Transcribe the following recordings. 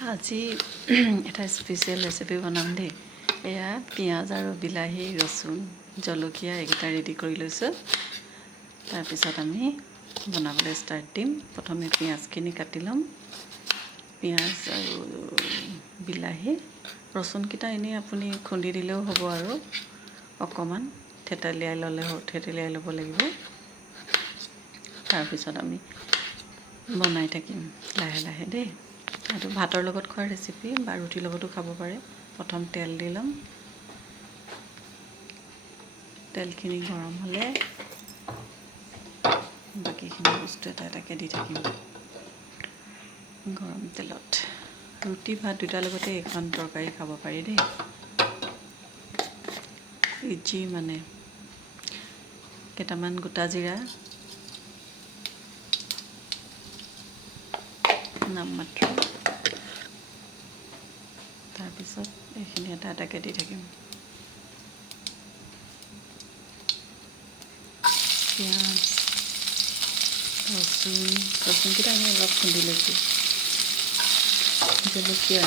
আজি এটা special recipe বনাম দেই। এয়া পিঁয়াজ আৰু বিলাহী, ৰচুন, জলকীয়া এইকেইটা ৰেডি কৰি লৈছোঁ। তাৰপিছত আমি বনাবলৈ ষ্টাৰ্ট দিম। প্ৰথমে পিঁয়াজখিনি কাটি ল'ম। পিঁয়াজ আৰু বিলাহী, ৰচুনকেইটা এনেই আপুনি খুন্দি দিলেও হ'ব আৰু অকণমান থেতেলিয়াই ল'ব লাগিব। তাৰপিছত আমি বনাই থাকিম লাহে লাহে দেই। এইটো ভাতৰ লগত খোৱা ৰেচিপি বা ৰুটিৰ লগতো খাব পাৰে। প্ৰথম তেল দি ল'ম। তেলখিনি গৰম হ'লে বাকীখিনি বস্তু এটা এটাকৈ দি থাকিম গৰম তেলত। ৰুটি ভাত দুটাৰ লগতে এইখন তৰকাৰী খাব পাৰি দেই। ইজি মানে। কেইটামান গোটা জিৰা, নামমাত্ৰ। তাৰপিছত এইখিনি এটা এটাকৈ দি থাকিম। পিঁয়াজ, ৰচুনকেইটা আমি অলপ খুন্দি লৈছোঁ। জলকীয়া,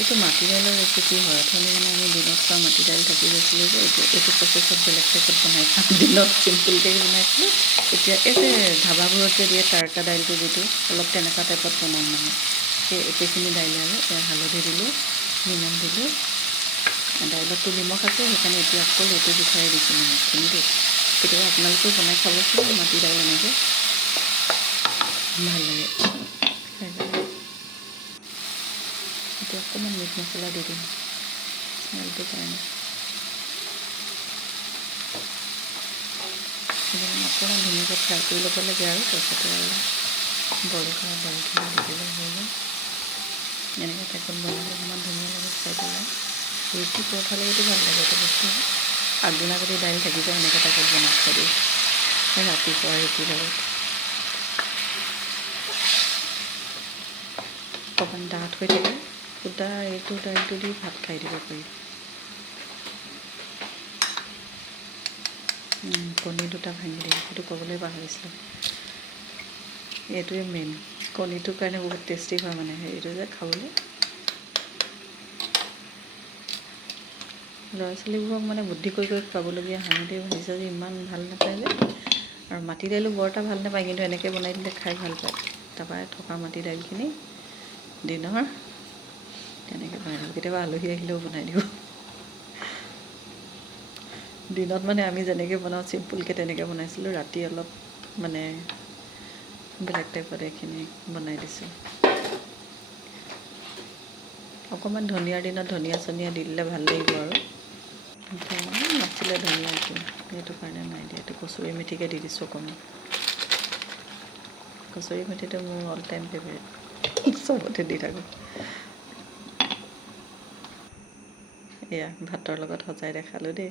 এইটো মাটি দাইলৰ ৰেচিপি হয়। অথনি মানে আমি দিনত খোৱা মাটি দাইল থাকি গৈছিলোঁ যে এইটো প্ৰচেছত বেলেগ টাইপত বনাই খাম। দিনত চিম্পুলকৈ বনাইছিলোঁ। এতিয়া এই যে ধাবাবোৰত যে দিয়ে তাৰকা দাইলটো যিটো অলপ তেনেকুৱা টাইপত বনাম মানে। সেই একেখিনি দাইলে আৰু এয়া হালধি দিলোঁ, নিমখ দিলোঁ। দাইলতটো নিমখ আছে, সেইকাৰণে এতিয়া অকল এইটো জোখাৰে দিছোঁ নিমখখিনি দেই। কেতিয়াবা আপোনালোকেও বনাই খাবচোন মাটি দাইল এনেকৈ, ভাল লাগে খাই পেলাই। এতিয়া অকণমান মিট মছলা দি দিম স্মেলটোৰ কাৰণে। অকণমান ধুনীয়াকৈ ফ্ৰাই কৰি ল'ব লাগে আৰু তাৰপিছতে আৰু বইল কৰা দাইলখিনি দি দিলে হৈ গ'ল। এনেকৈ টাইপত বনালে ইমান ধুনীয়া লাগে খাই পেলাই। ৰুটি পৰঠা লগতো ভাল লাগে এইটো বস্তু। আগদিনা যদি দাইল থাকি যায় এনেকৈ টাইপত বনাই খাই দিওঁ ৰাতিপুৱা ৰুটিৰ লগত। অকণমান ডাঠ হৈ থাকে। সুদা এইটো দাইলটো দি ভাত খাই দিব পাৰি। কণী দুটা ভাঙি দিম, সেইটো ক'বলৈ পাহৰিছিলোঁ। এইটোৱে মেইন। কণীটোৰ কাৰণে বহুত টেষ্টি হয় মানে হেৰিটো যে খাবলৈ। ল'ৰা ছোৱালীবোৰক মানে বুদ্ধি কৰি খুৱাবলগীয়া হয়। সিহঁতে ভাজি চাজি ইমান ভাল নাপায় যে, আৰু মাটি দাইলো বৰ এটা ভাল নাপায়, কিন্তু এনেকৈ বনাই দিলে খাই ভাল পায়। তাৰপৰা থকা মাটি দাইলখিনি দিনৰ তেনেকৈ বনাই দিওঁ। কেতিয়াবা আলহী আহিলেও বনাই দিওঁ। দিনত মানে আমি যেনেকৈ বনাওঁ চিম্পুলকৈ তেনেকৈ বনাইছিলোঁ। ৰাতি অলপ মানে বেলেগ টাইপত এইখিনি বনাই দিছোঁ। অকণমান ধনিয়াৰ দিনত ধনিয়া চনিয়া দি দিলে ভাল লাগিব আৰু। নাছিলে ধনিয়া একো, সেইটো কাৰণে নাই দিয়া। এইটো কচুৰি মেথিকে দি দিছোঁ অকণমান। কচুৰি মেথিটো মোৰ অল টাইম ফেভৰেট, চবতে দি থাকোঁ। এয়া ভাতৰ লগত সজাই দেখালোঁ দেই।